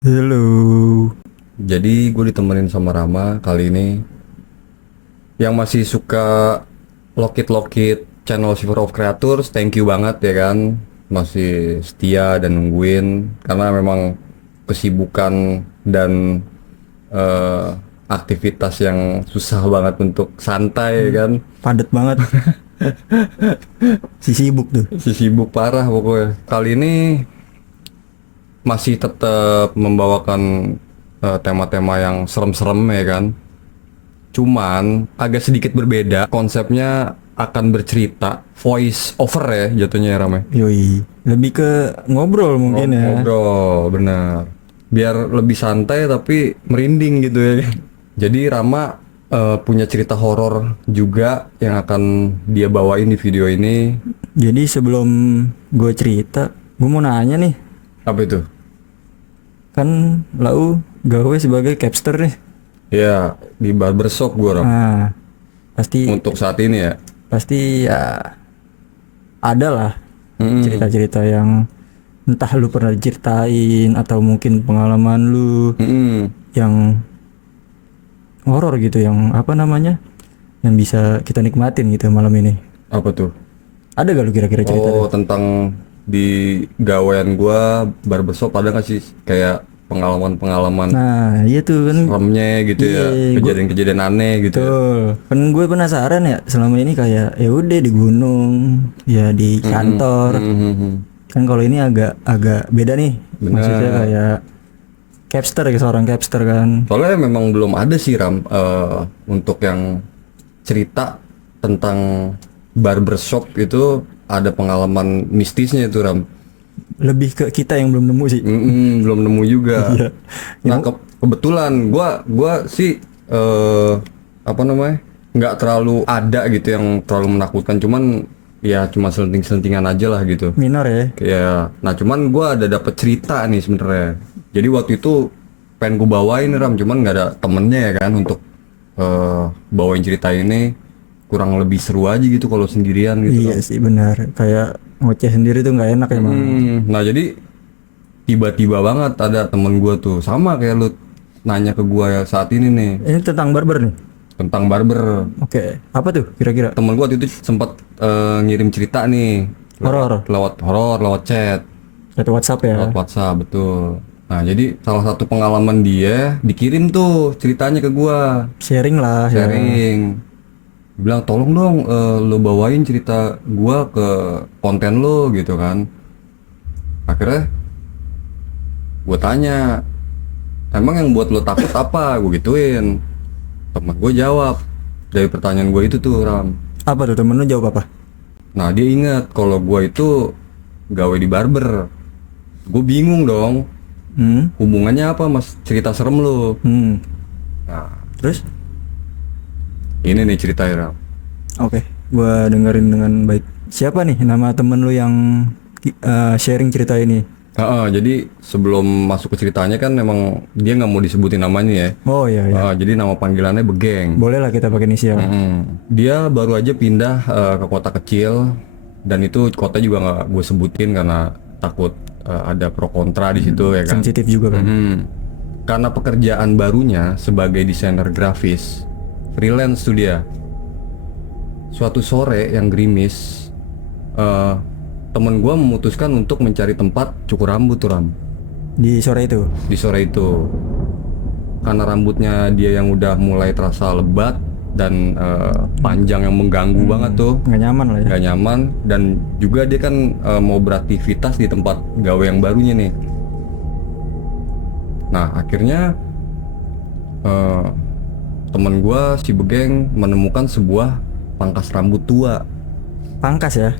Halo. Jadi gue ditemenin sama Rama kali ini yang masih suka lokit-lokit channel Shiver of Creatures. Thank you banget ya kan, masih setia dan nungguin karena memang kesibukan dan eh, aktivitas yang susah banget untuk santai ya kan. Padet banget. Si sibuk tuh. Si sibuk parah pokoknya. Kali ini masih tetap membawakan tema-tema yang serem-serem ya kan. Cuman agak sedikit berbeda. Konsepnya akan bercerita voice over ya jatuhnya ya Rame. Yoi. Lebih ke ngobrol mungkin ya. Ngobrol bener. Biar lebih santai tapi merinding gitu ya. Jadi Rama punya cerita horor juga yang akan dia bawain di video ini. Jadi sebelum gue cerita, gue mau nanya nih. Apa itu? Kan lau gawe sebagai capster nih. Ya di barbershop gue Ram. Nah, pasti Untuk saat ini ya. pasti ya ada lah Mm-mm. cerita-cerita yang entah lu pernah ceritain atau mungkin pengalaman lu Mm-mm. yang horor gitu, yang apa namanya? Yang bisa kita nikmatin gitu malam ini. Apa tuh? Ada gak lu kira-kira cerita Oh, tuh? tentang di gawean gua barbershop ada nggak sih kayak pengalaman-pengalaman Nah, iya tuh kan. seremnya gitu ya, Iya, gue kejadian-kejadian aneh gitu ya. betul. Kan gue penasaran ya selama ini kayak ya udah di gunung, ya di kantor. Mhm. Kan kalau ini agak agak beda nih. Maksudnya Benar. kayak capster, kayak seorang capster kan. Soalnya memang belum ada sih Ram untuk yang cerita tentang barbershop itu ada pengalaman mistisnya itu Ram. Lebih ke kita yang belum nemu sih. Belum nemu juga. Iya. Nah, kebetulan gua sih apa namanya? Nggak terlalu ada gitu yang terlalu menakutkan, cuman ya cuma selenting-selentingan aja lah gitu. Minor ya. Kayak nah cuman gua ada dapet cerita nih sebenarnya. Jadi waktu itu pengen gua bawain Ram, cuman nggak ada temennya ya kan untuk bawain cerita ini. Kurang lebih seru aja gitu kalau sendirian gitu Iya Ram. sih benar. Kayak ngoceh sendiri tuh nggak enak emang. Nah jadi tiba-tiba banget ada temen gua tuh sama kayak lu nanya ke gua ya saat ini nih Ini tentang barber nih. tentang barber. Oke. Apa tuh kira-kira? Temen gua waktu itu sempat ngirim cerita nih Horor. lewat horor, lewat chat, Satu WhatsApp ya. lewat WhatsApp betul. Nah jadi salah satu pengalaman dia dikirim tuh ceritanya ke gua, Sharing lah ya. sharing. Bilang tolong dong lo bawain cerita gua ke konten lo gitu kan. Akhirnya gue tanya, emang yang buat lo takut apa? Gue gituin. Temen gue jawab dari pertanyaan gue itu tuh Ram. Apa tuh, temen lu jawab apa? Nah dia ingat kalau gue itu gawe di barber. Gue bingung dong, Hmm. hubungannya apa mas cerita serem lo? Hmm. Nah Terus? ini nih ceritanya Ram. Oke, gua dengerin dengan baik. Siapa nih nama temen lu yang sharing cerita ini? Jadi sebelum masuk ke ceritanya kan memang dia nggak mau disebutin namanya ya. Oh iya iya. Jadi nama panggilannya Begeng. Boleh lah kita pakai inisial. Dia baru aja pindah ke kota kecil dan itu kota juga nggak gue sebutin karena takut ada pro kontra di situ ya kan. Sensitif juga kan. Karena pekerjaan barunya sebagai desainer grafis freelance tuh dia. Suatu sore yang gerimis, temen gue memutuskan untuk mencari tempat cukur rambut tuh Ram. Di sore itu. Di sore itu karena rambutnya dia yang udah mulai terasa lebat dan panjang yang mengganggu banget tuh, Nggak nyaman lah ya. nggak nyaman, dan juga dia kan mau beraktivitas di tempat gawe yang barunya nih. Nah akhirnya temen gua si Begeng menemukan sebuah pangkas rambut tua. Pangkas ya.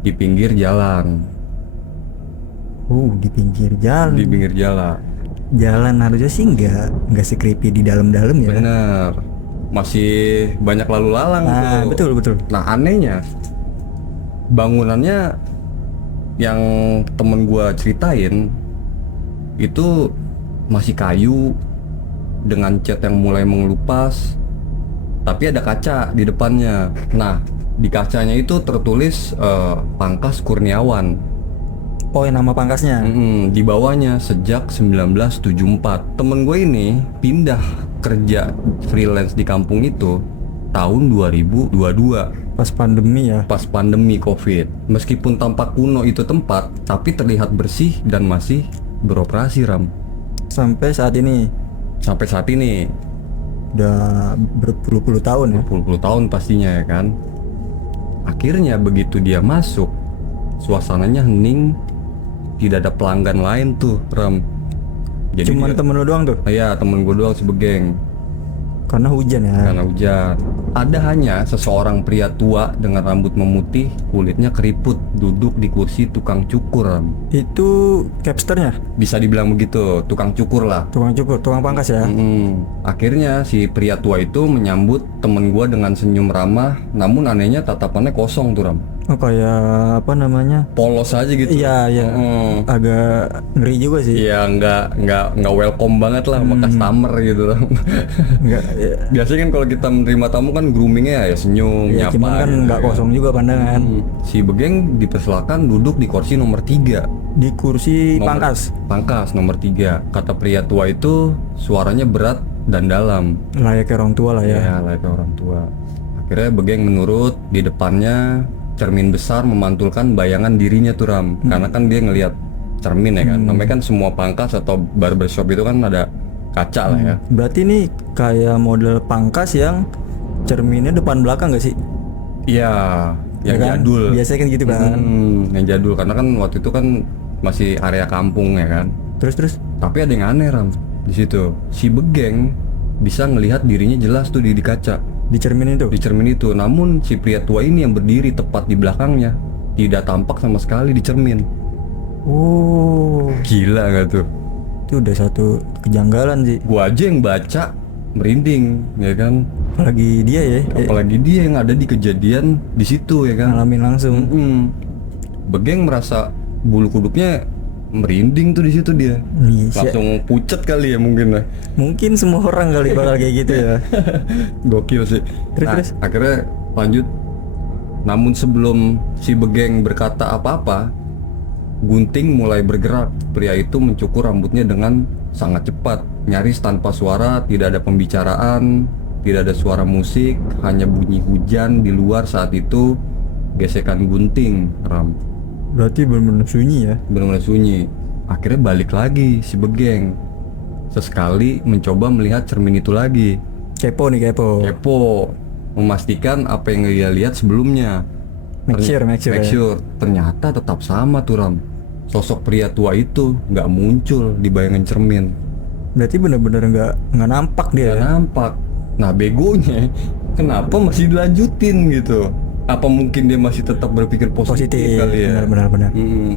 Di pinggir jalan, Di pinggir jalan. di pinggir jalan. Jalan harusnya sih nggak se-creepy di dalam-dalam ya. Bener, masih banyak lalu lalang Nah, tuh. betul betul. Nah anehnya bangunannya yang temen gua ceritain itu masih kayu dengan cat yang mulai mengelupas, tapi ada kaca di depannya. Nah di kacanya itu tertulis Pangkas Kurniawan. Oh, yang nama pangkasnya. Di bawahnya sejak 1974. Temen gue ini pindah kerja freelance di kampung itu tahun 2022 Pas pandemi ya. pas pandemi COVID. Meskipun tampak kuno itu tempat, tapi terlihat bersih dan masih beroperasi, Ram. Sampai saat ini Sampai saat ini udah berpuluh-puluh tahun ya. berpuluh tahun pastinya ya kan. Akhirnya begitu dia masuk, suasananya hening, tidak ada pelanggan lain tuh, Ram. Jadi Cuman temen lu doang tuh, ya temen gue doang sebegeng karena hujan ya. karena hujan. Ada hanya seseorang pria tua dengan rambut memutih, kulitnya keriput, duduk di kursi tukang cukur, Ram. Itu capsternya, Bisa dibilang begitu, tukang cukur lah. tukang cukur, tukang pangkas ya. Akhirnya si pria tua itu menyambut temen gua dengan senyum ramah, namun anehnya tatapannya kosong tuh, Ram. Oh, kayak apa namanya? Polos aja gitu. Iya, iya. Agak ngeri juga sih. Iya, nggak welcome banget lah sama customer gitu, Ram. Enggak ya, Biasanya kan kalau kita menerima tamu kan groomingnya ya senyum, ya nyapa cuman kan gitu nggak ya. kosong juga pandangan. Si Begeng dipersilakan duduk di kursi nomor 3. Di kursi pangkas, Pangkas nomor 3. Kata pria tua itu suaranya berat dan dalam. layaknya orang tua lah ya. Ya, layaknya orang tua. Akhirnya Begeng menurut. Di depannya cermin besar memantulkan bayangan dirinya tuh, Ram. Karena kan dia ngelihat cermin ya kan. Namanya kan semua pangkas atau barbershop itu kan ada kaca lah ya. Berarti ini kayak model pangkas yang cerminnya depan belakang gak sih? Iya, yang Ya kan? jadul. Biasanya kan gitu kan. Yang jadul karena kan waktu itu kan masih area kampung ya kan. Terus Tapi ada yang aneh, Ram. Di situ si Begeng bisa ngelihat dirinya jelas tuh di kaca, di cermin itu. di cermin itu. Namun si pria tua ini yang berdiri tepat di belakangnya tidak tampak sama sekali di cermin. Oh, Gila gak tuh? itu udah satu kejanggalan sih. Gua aja yang baca merinding ya kan. Apalagi dia ya, Apalagi dia yang ada di kejadian di situ ya kan. ngalamin langsung. Begeng merasa bulu kuduknya merinding tuh di situ dia. Nih, Langsung pucet kali ya mungkin lah. mungkin semua orang kali bakal kayak gitu ya. Gokil sih. Terus. Akhirnya lanjut. Namun sebelum si Begeng berkata apa-apa, gunting mulai bergerak. Pria itu mencukur rambutnya dengan sangat cepat, nyaris tanpa suara. Tidak ada pembicaraan, tidak ada suara musik, hanya bunyi hujan di luar saat itu. Gesekan gunting, Ram. Berarti benar-benar sunyi ya. Benar-benar sunyi. Akhirnya balik lagi si Begeng. Sesekali mencoba melihat cermin itu lagi. Kepo nih, kepo. Kepo, memastikan apa yang dia lihat sebelumnya. Make sure ya. Ternyata tetap sama tuh, Ram. Sosok pria tua itu nggak muncul di bayangan cermin. Berarti benar-benar nggak nampak dia. Nggak Ya? nampak. Nah begonya, kenapa masih dilanjutin gitu? Apa mungkin dia masih tetap berpikir positif kali ya? Benar.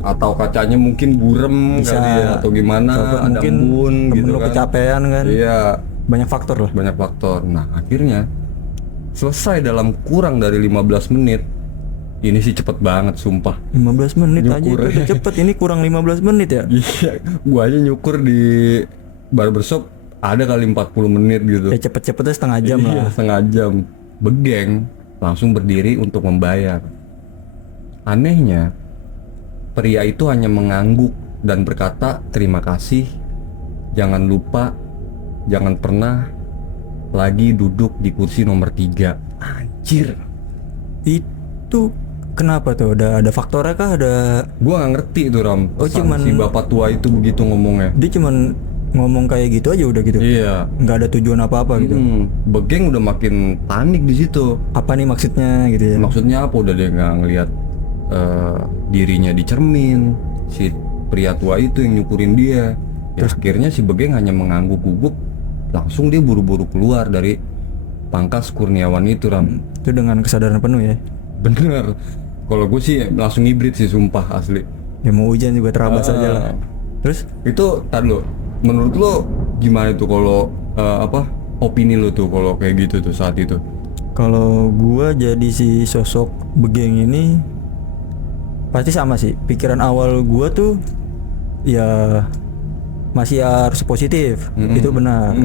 Atau kacanya mungkin burem Bisa. kali ya? Atau gimana? Coba Ada mungkin embun temen gitu lu kan? kecapean kan. Iya, Banyak faktor lah. banyak faktor. Nah akhirnya selesai dalam kurang dari 15 menit. Ini sih cepet banget sumpah. 15 menit aja Nyukur. itu udah cepet. Ini kurang 15 menit ya. Iya, gua aja nyukur di barbershop ada kali 40 menit gitu. Ya cepet-cepetnya setengah jam Iya, lah. setengah jam. Begeng langsung berdiri untuk membayar. Anehnya, pria itu hanya mengangguk dan berkata terima kasih. Jangan lupa, jangan pernah lagi duduk di kursi nomor 3. Anjir. Itu kenapa tuh? Ada faktornya kah? Ada Gua nggak ngerti tuh, Ram. Oh, Pesan cuman- si bapak tua itu begitu ngomongnya. dia cuman ngomong kayak gitu aja udah gitu. Iya. Nggak ada tujuan apa-apa gitu. Begeng udah makin panik di situ. Apa nih maksudnya gitu ya? Maksudnya apa? Udah dia nggak ngelihat dirinya di cermin. Si pria tua itu yang nyukurin dia. Terus akhirnya si Begeng hanya mengangguk gugup. Langsung dia buru-buru keluar dari pangkas Kurniawan itu, Ram. Itu dengan kesadaran penuh ya. Bener. Kalau gue sih langsung hibrid sih, sumpah asli. Ya mau hujan juga terabas aja lah. Terus Itu tar lo. Menurut lo gimana tuh kalau opini lo tuh kalau kayak gitu tuh saat itu? kalau gua jadi si sosok Begeng ini pasti sama sih. Pikiran awal gua tuh ya masih harus positif. Itu benar.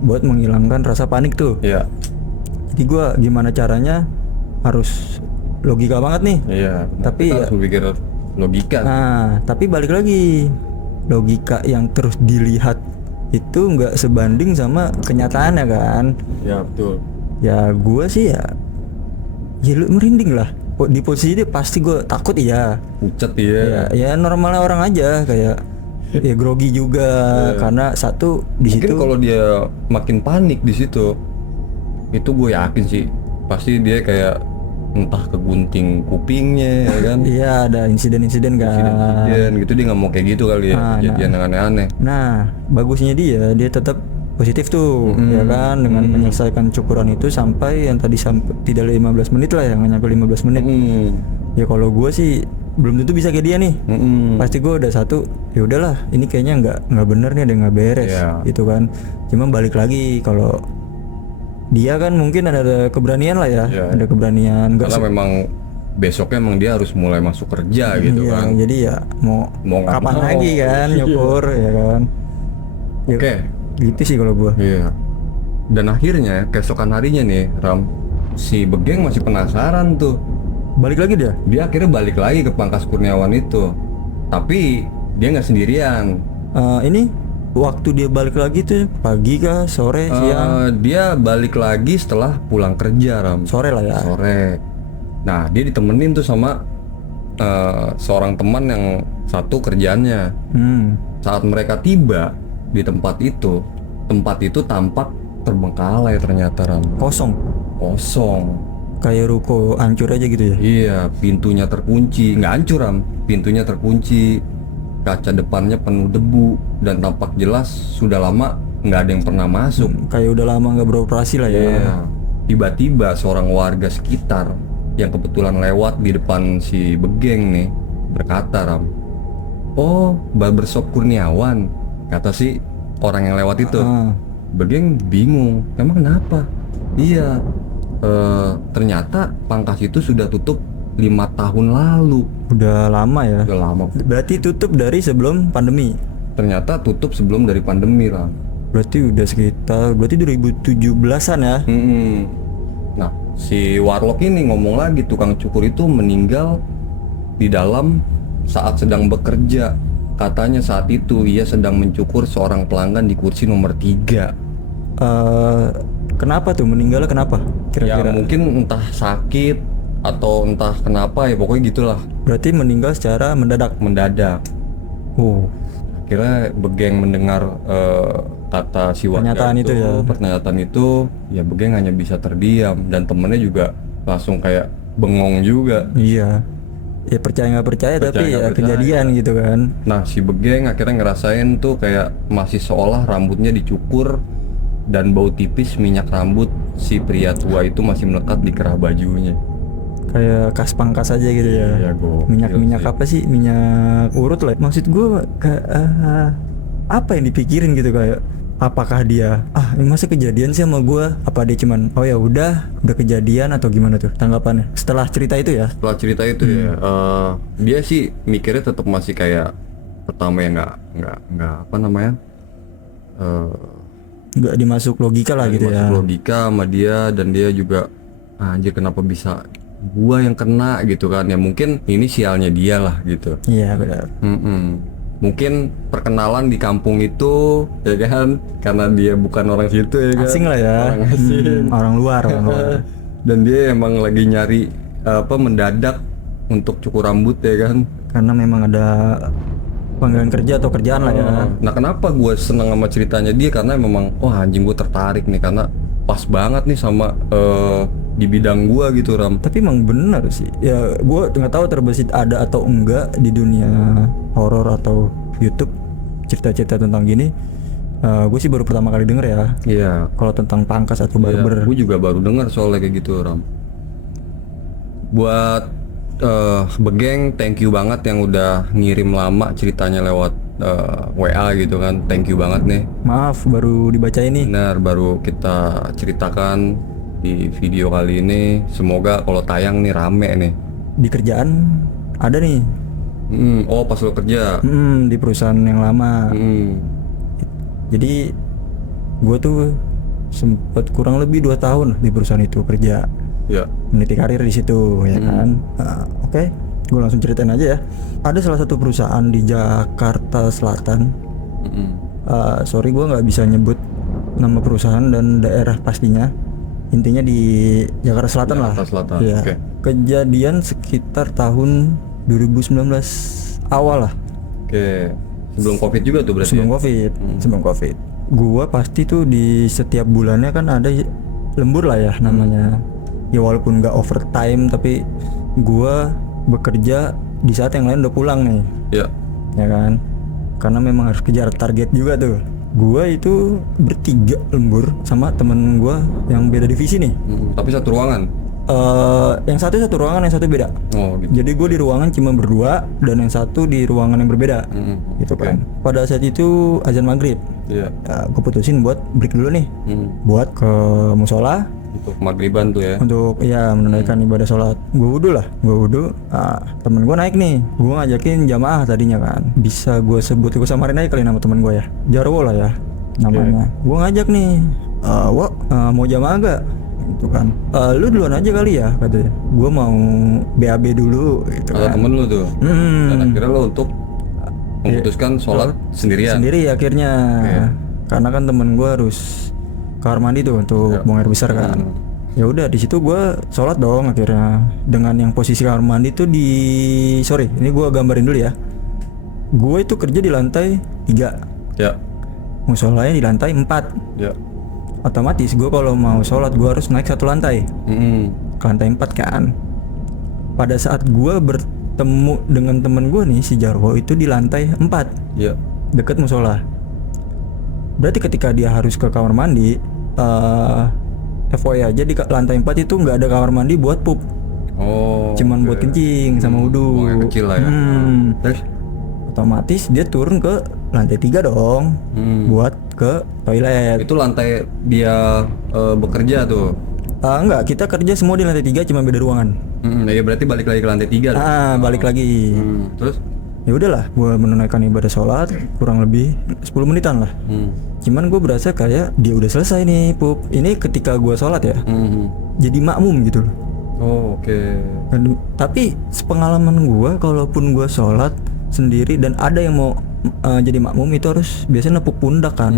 Buat menghilangkan rasa panik tuh. Iya. Jadi gua gimana caranya harus logika banget nih. Iya. Tapi kita ya- harus berpikir logika. Nah, tapi balik lagi, logika yang terus dilihat itu nggak sebanding sama kenyataannya kan. Ya betul. Ya gue sih ya lu merinding lah. Di posisi dia pasti gue takut, iya. Pucet ya. Ya normalnya orang aja, kayak ya grogi juga karena satu di Mungkin situ. kalau dia makin panik di situ, itu gue yakin sih pasti dia kayak entah kegunting kupingnya ya kan. Iya, ada insiden-insiden kan. Insiden gitu, dia nggak mau kayak gitu kali ya, kejadian yang aneh-aneh. Nah, bagusnya dia tetap positif tuh, ya kan, dengan menyelesaikan cukuran itu sampai yang tadi sampai tidak 15 menit lah, yang nggak nyampe 15 menit. Ya kalau gue sih belum tentu bisa kayak dia nih. Pasti gue udah satu, ya udahlah, ini kayaknya nggak bener nih, ada nggak beres, gitu kan. Cuma balik lagi kalau dia kan mungkin ada keberanian lah ya, ada keberanian. Karena memang besoknya emang dia harus mulai masuk kerja gitu Iya, kan. jadi ya mau nggak kapan mau. lagi kan nyukur ya kan. Ya, Oke. gitu sih kalau gua. Iya. Dan akhirnya keesokan harinya nih Ram, si Begeng masih penasaran tuh. Balik lagi dia. Dia akhirnya balik lagi ke Pangkas Kurniawan itu. Tapi dia nggak sendirian. Ini waktu dia balik lagi tuh pagi kah, sore, siang? Dia balik lagi setelah pulang kerja Ram. Sore lah ya. Sore. Nah dia ditemenin tuh sama seorang teman yang satu kerjaannya. Saat mereka tiba di tempat itu tampak terbengkalai ternyata Ram. Kosong. Kayak ruko hancur aja gitu ya. Iya, pintunya terkunci. Nggak hancur Ram, pintunya terkunci. Kaca depannya penuh debu dan tampak jelas sudah lama nggak ada yang pernah masuk. Kayak udah lama nggak beroperasi lah ya. Iya. Tiba-tiba seorang warga sekitar yang kebetulan lewat di depan si Begeng nih berkata Ram, "Oh, Barbershop Kurniawan," kata si orang yang lewat itu. Begeng bingung, emang kenapa? Iya, ternyata Pangkas itu sudah tutup 5 tahun lalu. Udah lama ya. Udah lama. Berarti tutup dari sebelum pandemi. Ternyata tutup sebelum dari pandemi Ram. Berarti udah sekitar 2017-an ya. Nah, si Warlock ini ngomong lagi, tukang cukur itu meninggal di dalam saat sedang bekerja. Katanya saat itu ia sedang mencukur seorang pelanggan di kursi nomor 3. Kenapa tuh meninggalnya, kenapa Ya kira-kira? mungkin entah sakit atau entah kenapa ya, pokoknya gitulah. Berarti meninggal secara mendadak. Oh, Akhirnya Begeng mendengar kata si warga Pernyataan itu ya. pernyataan itu, ya Begeng hanya bisa terdiam dan temennya juga langsung kayak bengong juga. iya. Ya percaya nggak percaya, tapi nggak ya percaya. kejadian gitu kan. Nah si Begeng akhirnya ngerasain tuh kayak masih seolah rambutnya dicukur dan bau tipis minyak rambut si pria tua itu masih melekat di kerah bajunya. Kayak kas pangkas aja gitu ya. Iya, gokil Minyak sih. apa sih? Minyak urut lah. Maksud gue apa yang dipikirin gitu, kayak apakah dia ini masa kejadian sih sama gue? Apa dia cuman oh ya udah kejadian, atau gimana tuh tanggapannya setelah cerita itu ya? Setelah cerita itu ya, dia sih mikirnya tetap masih kayak pertama ya nggak apa namanya, Nggak dimasuk logika lah gitu ya. masuk logika sama dia, dan dia juga anjir kenapa bisa gua yang kena gitu kan, ya mungkin ini sialnya dia lah gitu. Iya benar. Mungkin perkenalan di kampung itu ya kan, karena dia bukan orang situ ya kan, Asing lah ya. orang asing. Orang luar. Dan dia emang lagi nyari mendadak untuk cukur rambut ya kan. Karena memang ada panggilan kerja atau kerjaan lah ya. Nah kenapa gue seneng sama ceritanya dia, karena memang wah anjing gue tertarik nih, karena pas banget nih sama di bidang gue gitu Ram. Tapi emang benar sih ya, gue nggak tahu terbesit ada atau enggak di dunia horor atau YouTube cerita-cerita tentang gini. Gue sih baru pertama kali denger ya Iya. kalau tentang pangkas atau barber. Gue juga baru dengar soalnya kayak gitu Ram. Buat Begeng, thank you banget yang udah ngirim lama ceritanya lewat WA gitu kan. Thank you banget nih. Maaf baru dibaca ini. Benar, baru kita ceritakan di video kali ini. Semoga kalau tayang nih rame nih. Di kerjaan ada nih. Oh pas lo kerja. Di perusahaan yang lama. Jadi gue tuh sempet kurang lebih 2 tahun di perusahaan itu kerja. Ya. Meniti karir di situ ya kan. Oke. Gue langsung ceritain aja ya. Ada salah satu perusahaan di Jakarta Selatan. Sorry gue nggak bisa nyebut nama perusahaan dan daerah pastinya. Intinya di Jakarta Selatan lah. Jakarta Selatan. Iya. Oke. Kejadian sekitar tahun 2019 awal lah. Oke. Sebelum Covid juga tuh berarti. Sebelum Covid. Sebelum Covid. Gua pasti tuh di setiap bulannya kan ada lembur lah ya namanya. Ya walaupun nggak overtime tapi gua bekerja di saat yang lain udah pulang nih. Ya. Ya kan, karena memang harus kejar target juga tuh. Gua itu bertiga lembur sama temen gua yang beda divisi nih. Tapi satu ruangan. Yang satu ruangan, yang satu beda. Oh gitu. Jadi gue di ruangan cuma berdua dan yang satu di ruangan yang berbeda. Gitu kan. Pada saat itu azan maghrib. Iya. Gue putusin buat break dulu nih, buat ke musola Untuk maghriban tuh ya. untuk ya menunaikan ibadah sholat. Gue wudhu. Temen gue naik nih, gue ngajakin jamaah tadinya kan. Bisa gue sebut, gue samarin aja kali nama temen gue ya, Jarwo lah ya namanya. Gue ngajak nih, mau jamaah gak? Gitu kan. Lu duluan aja kali ya katanya. Gue mau BAB dulu gitu Ada kan. temen lu tuh. Dan akhirnya lo untuk memutuskan sholat sendirian. Sendiri akhirnya. Karena kan temen gue harus kamar mandi tuh untuk buang air besar kan. Ya udah di situ gue sholat dong akhirnya dengan yang posisi kamar mandi tuh sorry ini gue gambarin dulu ya. Gue itu kerja di lantai 3, Ya. musolanya di lantai 4. Ya. Otomatis gue kalau mau sholat gue harus naik satu lantai ke lantai 4 kan. Pada saat gue bertemu dengan temen gue nih si Jarwo itu di lantai 4 Ya. deket musola. Berarti ketika dia harus ke kamar mandi, FYI aja di lantai 4 itu nggak ada kamar mandi buat pup, Oh. cuman buat kencing sama wudhu. Buang air kecil lah ya. Terus? Otomatis dia turun ke lantai 3 dong, buat ke toilet. Itu lantai dia bekerja tuh. Enggak, kita kerja semua di lantai 3 cuma beda ruangan. Ya berarti balik lagi ke lantai 3 tuh. Balik lagi. Terus? Ya udahlah, gue menunaikan ibadah sholat kurang lebih 10 menitan lah. Cuman gue berasa kayak dia udah selesai nih pup. Ini ketika gue sholat ya, jadi makmum gitu loh. Oh oke. Tapi sepengalaman gue, kalaupun gue sholat sendiri dan ada yang mau jadi makmum itu harus biasanya nepuk pundak kan,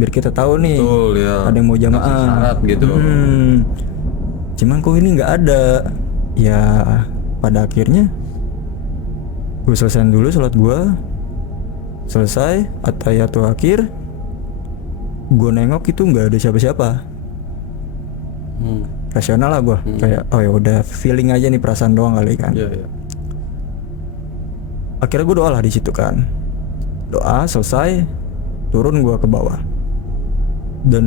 biar kita tahu nih. Betul ya. Ada yang mau Kasih jamaah. syarat gitu. Cuman kok ini nggak ada. Ya pada akhirnya gue selesaiin dulu sholat gue, selesai atayatul akhir, gue nengok itu nggak ada siapa-siapa. Rasional lah gue, kayak oh ya udah feeling aja nih, perasaan doang kali kan. Iya iya. Akhirnya gue doa lah di situ kan, doa selesai, turun gue ke bawah dan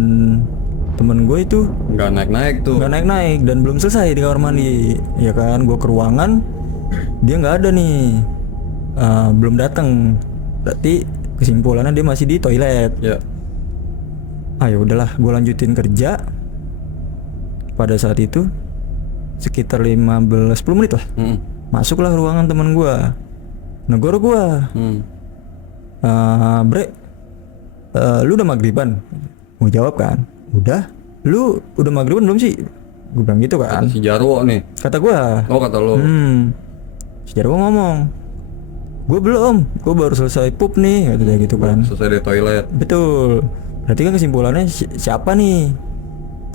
temen gue itu Nggak naik-naik tuh. nggak naik-naik dan belum selesai di kamar mandi, ya kan. Gue ke ruangan, dia nggak ada nih, belum datang. Berarti kesimpulannya dia masih di toilet. Ya. Ya udahlah, gue lanjutin kerja. Pada saat itu sekitar 10 menit lah, masuklah ke ruangan teman gue, negor gue, bre, lu udah maghriban? Gue jawab kan, udah. Lu udah maghriban belum sih? Gue bilang gitu kan. Si Jarwo nih. Kata gue. Oh kata lo. Si Jarwo ngomong, gue belum, gue baru selesai pup nih, katanya gitu kan. Selesai dari toilet. Betul. Berarti kan kesimpulannya siapa nih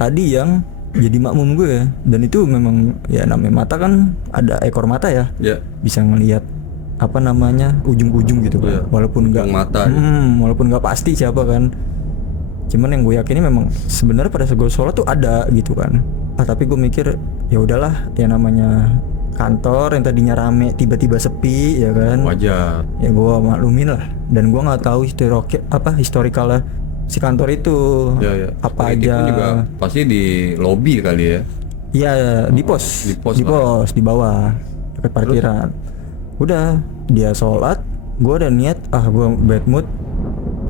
tadi yang jadi makmum gue? Dan itu memang ya namanya mata kan ada ekor mata ya. Ya. Bisa ngelihat apa namanya ujung-ujung gitu kan. Iya, Walaupun nggak ujung mata. walaupun nggak pasti siapa kan. Cuman yang gue yakini memang sebenarnya pada saat gue sholat tuh ada gitu kan. Tapi gue mikir ya udahlah, ya namanya kantor yang tadinya rame tiba-tiba sepi ya kan. Wajar. Ya gue maklumin lah. Dan gue nggak tahu historikalnya si kantor itu. Ya. Apa Itu aja. pun juga pasti di lobi kali ya. Iya, di pos. di pos Di lah. pos di bawah dekat parkiran. Udah dia sholat, gue udah niat gue bad mood,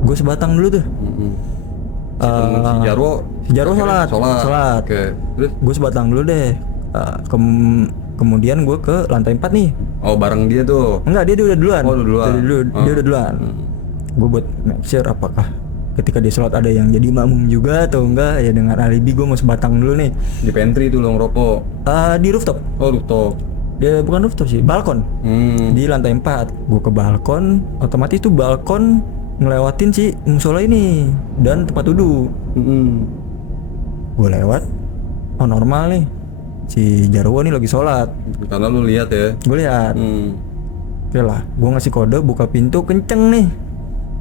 gue sebatang dulu tuh. Si Jarwo. Si Jarwo sholat. Oke. Terus? Gue sebatang dulu deh. Kemudian gue ke lantai 4 nih. Oh bareng dia tuh. Enggak, dia udah duluan. Oh, udah duluan. Dia udah duluan. Gue buat make sure apakah ketika dia sholat ada yang jadi makmum juga atau enggak, ya dengan alibi gue mau sebatang dulu nih. Di pantry tuh lo ngerokok. Di rooftop. Oh rooftop. dia bukan rooftop sih, balkon. Di lantai 4. Gue ke balkon, otomatis tuh balkon ngelewatin si musola ini dan tempat duduk. Gue lewat, oh normal nih, si Jarwo nih lagi sholat. Karena lu lihat ya. Gue lihat, oke lah, gue ngasih kode buka pintu kenceng nih,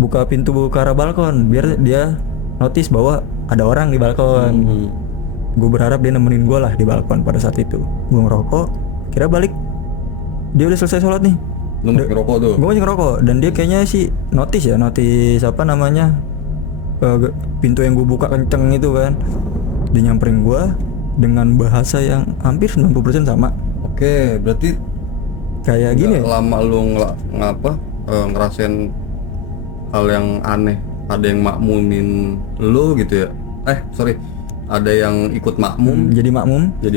buka pintu ke arah balkon biar dia notice bahwa ada orang di balkon. Gue berharap dia nemenin gue lah di balkon pada saat itu. Gue ngerokok, kira balik, dia udah selesai sholat nih. Lu masih ngerokok tuh. Gue masih ngerokok dan dia kayaknya sih notice apa namanya, pintu yang gue buka kenceng itu kan. Dia nyamperin gue dengan bahasa yang hampir 90% sama. Oke, berarti Kayak gini. lama lu ngerasain hal yang aneh, ada yang makmumin lu gitu ya. Sorry, ada yang ikut makmum. Jadi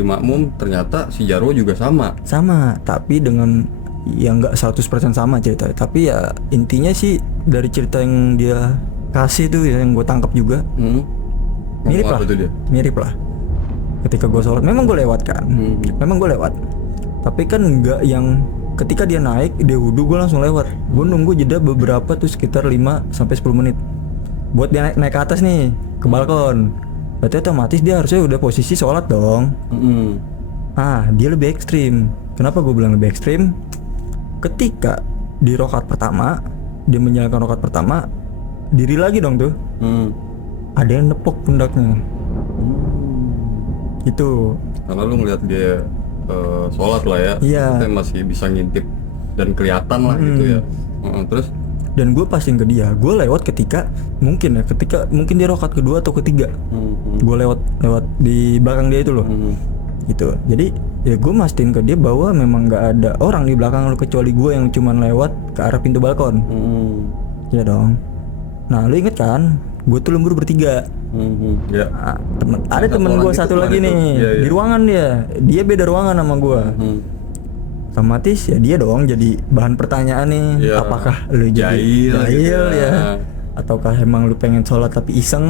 makmum Ternyata si Jarwo juga sama, tapi dengan yang nggak 100% sama cerita. Tapi ya intinya sih dari cerita yang dia kasih tuh ya, yang gue tangkap juga mirip Ngomong lah. apa tuh dia? Mirip lah. Ketika gue sholat, memang gue lewat kan, memang gue lewat. Tapi kan nggak yang ketika dia naik, dia wudhu gue langsung lewat. Gue nunggu jeda beberapa tuh sekitar 5-10 menit buat dia naik ke atas nih, ke balkon. Berarti otomatis dia harusnya udah posisi sholat dong. Dia lebih ekstrim. Kenapa gue bilang lebih ekstrim? Ketika di rakaat pertama, dia menjalankan rakaat pertama, diri lagi dong tuh. Ada yang nepok pundaknya. Itu. Karena lu ngeliat dia sholat lah ya. Iya. Maksudnya masih bisa ngintip dan kelihatan lah gitu ya. Terus Dan gue pastiin ke dia, gue lewat ketika mungkin dia rakaat kedua atau ketiga. Gue lewat di belakang dia itu loh. Gitu. Jadi ya gue mastiin ke dia bahwa memang nggak ada orang di belakang lu kecuali gue yang cuman lewat ke arah pintu balkon. Iya dong. Nah lu inget kan, gue tuh lembur bertiga. Ya. Ada temen gue satu lagi nih di ruangan dia beda ruangan sama gue. Otomatis ya dia dong jadi bahan pertanyaan nih. Ya. Apakah lu jadi Jahil gitu ya? Ataukah emang lu pengen sholat tapi iseng?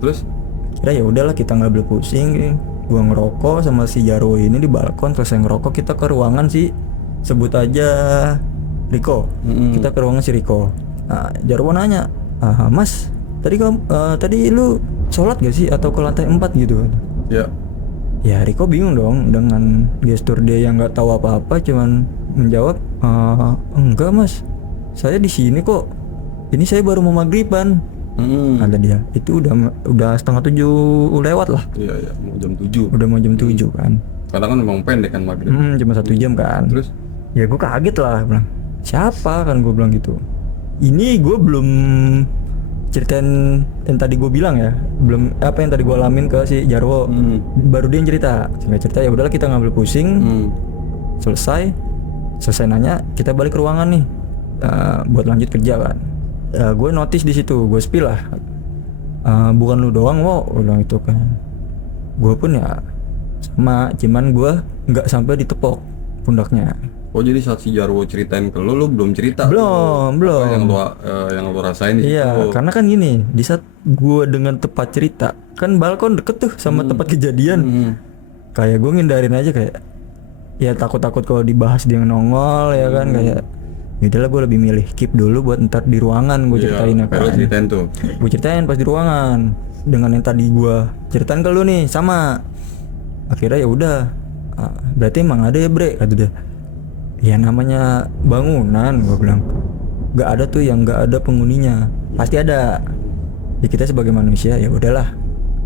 Terus Kira ya udahlah kita nggak boleh pusing. Gua ngerokok sama si Jarwo ini di balkon, selesai ngerokok kita ke ruangan si sebut aja Riko. Kita ke ruangan si Riko. Nah, Jarwo nanya, Mas, tadi lu sholat gak sih atau ke lantai 4 gitu? Ya Riko bingung dong dengan gestur dia yang nggak tahu apa-apa, cuman menjawab, enggak Mas, saya di sini kok. Ini saya baru mau maghriban. Ada dia. Itu udah 6:30 lewat lah. Iya, mau jam 7. Udah mau jam 7 kan. Karena kan memang pendek kan maghrib. Cuma 1 jam kan. Terus ya gue kaget lah, bilang siapa kan, gue bilang gitu. Ini gue belum ceritain yang tadi gue bilang ya, belum apa yang tadi gue alamin ke si Jarwo. Baru dia yang cerita. Singkat cerita ya udahlah kita ngambil pusing. Selesai nanya, kita balik ke ruangan nih buat lanjut kerja kan. Gue notice di situ, gue spill lah. Bukan lu doang gue bilang itu kan. Gue pun ya sama, cuman gue nggak sampai ditepok pundaknya. Oh jadi saat si Jarwo ceritain ke lu belum cerita? Belum. Apa yang lu rasain di situ? Iya, karena kan gini, di saat gue dengan tepat cerita, kan balkon deket tuh sama tempat kejadian. Kayak gue ngindarin aja, kayak ya takut-takut kalau dibahas dia nongol ya kan, kayak yaudahlah gue lebih milih keep dulu buat ntar di ruangan gue ceritain ya kan. Ceritain tuh. Gue ceritain pas di ruangan dengan yang tadi gue ceritain ke lu nih sama. Akhirnya ya udah, berarti emang ada ya bre, kata dia. Ya namanya bangunan, gue bilang nggak ada tuh yang nggak ada penghuninya, pasti ada. Ya kita sebagai manusia ya udahlah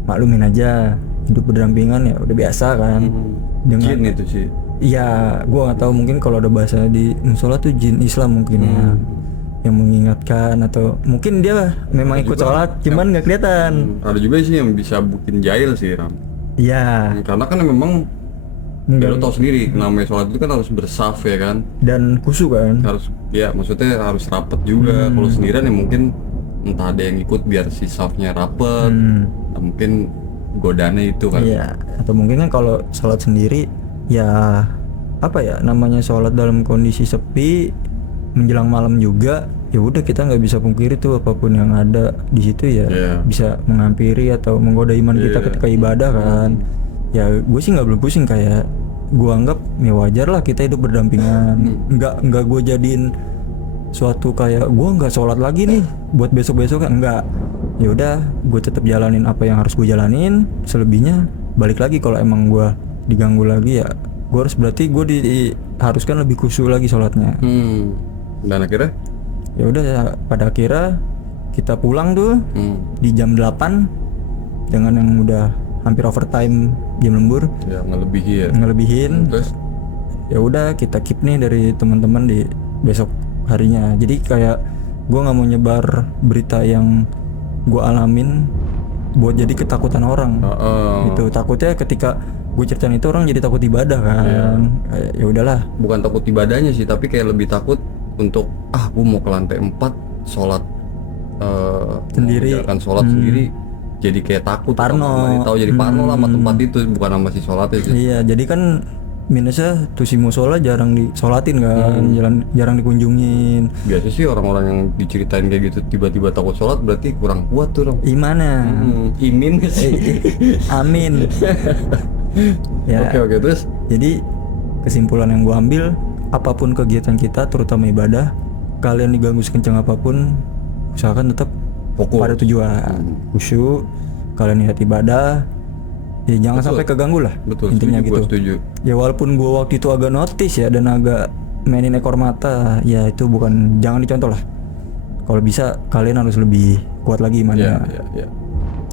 maklumin aja, hidup berdampingan ya udah biasa kan. Dengan Jin itu sih. iya, gue nggak tahu, mungkin kalau ada bahasa di musola tuh jin Islam mungkin ya, yang mengingatkan, atau mungkin dia memang ikut sholat cuman nggak kelihatan. Ada juga sih yang bisa bikin jahil sih Ram. Iya. Karena kan memang ya lo tau sendiri, namanya sholat itu kan harus bersaf ya kan, Dan khusyuk kan. harus ya maksudnya harus rapet juga. Kalau sendirian ya mungkin entah ada yang ikut biar si safnya rapet, atau mungkin godaannya itu kan. Iya, atau mungkin kan kalau sholat sendiri ya apa ya namanya, sholat dalam kondisi sepi menjelang malam juga, ya udah kita nggak bisa pungkiri tuh apapun yang ada di situ ya bisa menghampiri atau menggoda iman kita ketika ibadah kan. Ya gue sih nggak belum pusing, kayak gua anggap ya wajar lah kita hidup berdampingan. Nggak gua jadiin suatu kayak gua nggak sholat lagi nih buat besok-besok kan, enggak. Ya udah, gue tetap jalanin apa yang harus gue jalanin, selebihnya balik lagi kalau emang gue diganggu lagi ya gue harus, berarti gue diharuskan lebih khusyuk lagi sholatnya. Dan akhirnya Ya udah, pada akhirnya kita pulang tuh di jam 8 dengan yang udah hampir overtime jam lembur, ya ngelebihin. terus Ya udah, kita keep nih dari teman-teman di besok harinya. Jadi kayak gue nggak mau nyebar berita yang gue alamin buat jadi ketakutan orang. Gitu, takutnya ketika gue ceritain itu orang jadi takut ibadah kan. Kayak, ya udahlah. bukan takut ibadahnya sih, tapi kayak lebih takut untuk gue mau ke lantai 4 sholat Sendiri. menjalankan sholat sendiri, jadi kayak takut Parno. tahu jadi parno lah sama tempat itu, bukan sama si sholatnya sih. Iya, jadi kan minusnya tuh si musola jarang disolatin kan, jarang dikunjungin. Biasa sih orang-orang yang diceritain kayak gitu tiba-tiba takut sholat berarti kurang kuat tuh dong. Imannya. Imin sih. Amin. Ya. Oke terus Jadi kesimpulan yang gua ambil, apapun kegiatan kita terutama ibadah, kalian diganggu sekencang apapun, usahakan tetap fokus pada tujuan. Khusyuk, kalian niat ibadah, ya jangan sampai keganggu lah. Betul, intinya setuju, gitu. gua setuju. Ya walaupun gua waktu itu agak notice ya dan agak mainin ekor mata, ya itu bukan, jangan dicontoh lah. Kalau bisa kalian harus lebih kuat lagi imannya. Ya.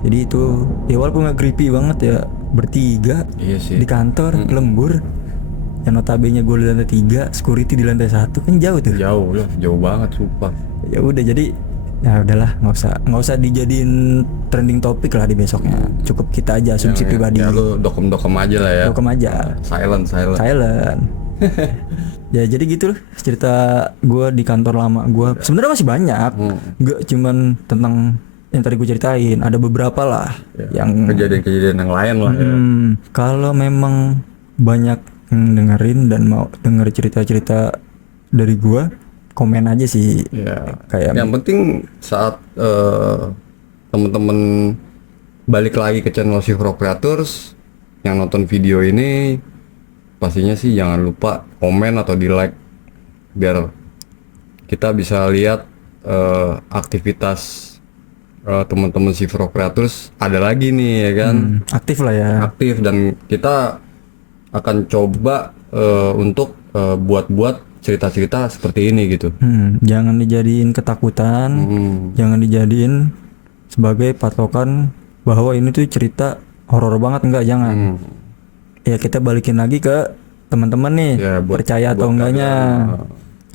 Jadi itu ya walaupun nggak creepy banget ya, bertiga Iya sih. di kantor lembur, yang notabene gue di lantai 3, security di lantai 1, kan jauh tuh. Jauh banget sumpah. Ya udah, jadi ya udahlah, nggak usah dijadiin trending topik lah di besoknya. Cukup kita aja asumsi pribadi. Ya lu dokem aja lah ya. Dokem aja. Silent. Ya jadi gitu loh cerita gue di kantor lama gue. Sebenarnya masih banyak, nggak cuman tentang yang tadi gue ceritain, ada beberapa lah yang kejadian-kejadian yang lain lah ya. Kalau memang banyak yang dengerin dan mau denger cerita-cerita dari gue, komen aja sih. Ya. Kayak Yang penting saat temen-temen balik lagi ke channel Shiver Creators yang nonton video ini, pastinya sih jangan lupa komen atau di like biar kita bisa lihat aktivitas teman-teman Shiver Creators ada lagi nih ya kan. aktif lah ya. Aktif, dan kita akan coba untuk buat cerita-cerita seperti ini gitu. Jangan dijadiin ketakutan, jangan dijadiin sebagai patokan bahwa ini tuh cerita horor banget, enggak, jangan. Ya kita balikin lagi ke teman-teman nih, Ya, percaya atau enggaknya.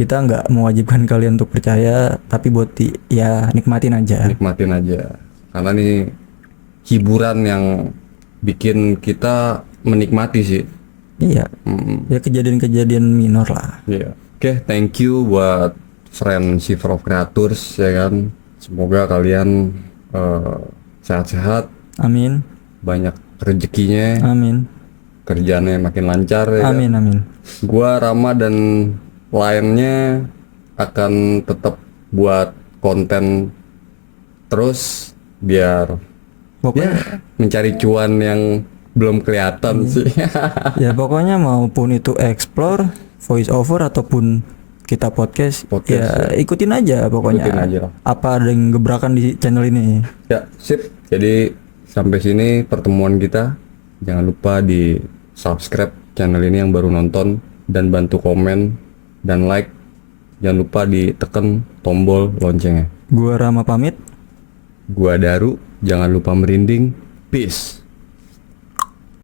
Kita nggak mewajibkan kalian untuk percaya, tapi buat ya nikmatin aja. Karena ini hiburan yang bikin kita menikmati sih. Iya. Ya kejadian-kejadian minor lah. Iya. Oke, thank you buat friend Shiver Creators ya kan. Semoga kalian sehat-sehat, Amin. banyak rezekinya, Amin. kerjaannya makin lancar ya kan? Amin. Gua Rama dan lainnya akan tetap buat konten terus biar Pokoknya mencari cuan yang belum kelihatan sih. ya pokoknya maupun itu explore, voice over ataupun kita podcast ya ikutin aja pokoknya. Ikutin aja lah. Apa ada yang gebrakan di channel ini. Ya, sip. Jadi sampai sini pertemuan kita. Jangan lupa di subscribe channel ini yang baru nonton dan bantu komen dan like. Jangan lupa ditekan tombol loncengnya. Gua Rama pamit. Gua Daru, jangan lupa merinding. Peace.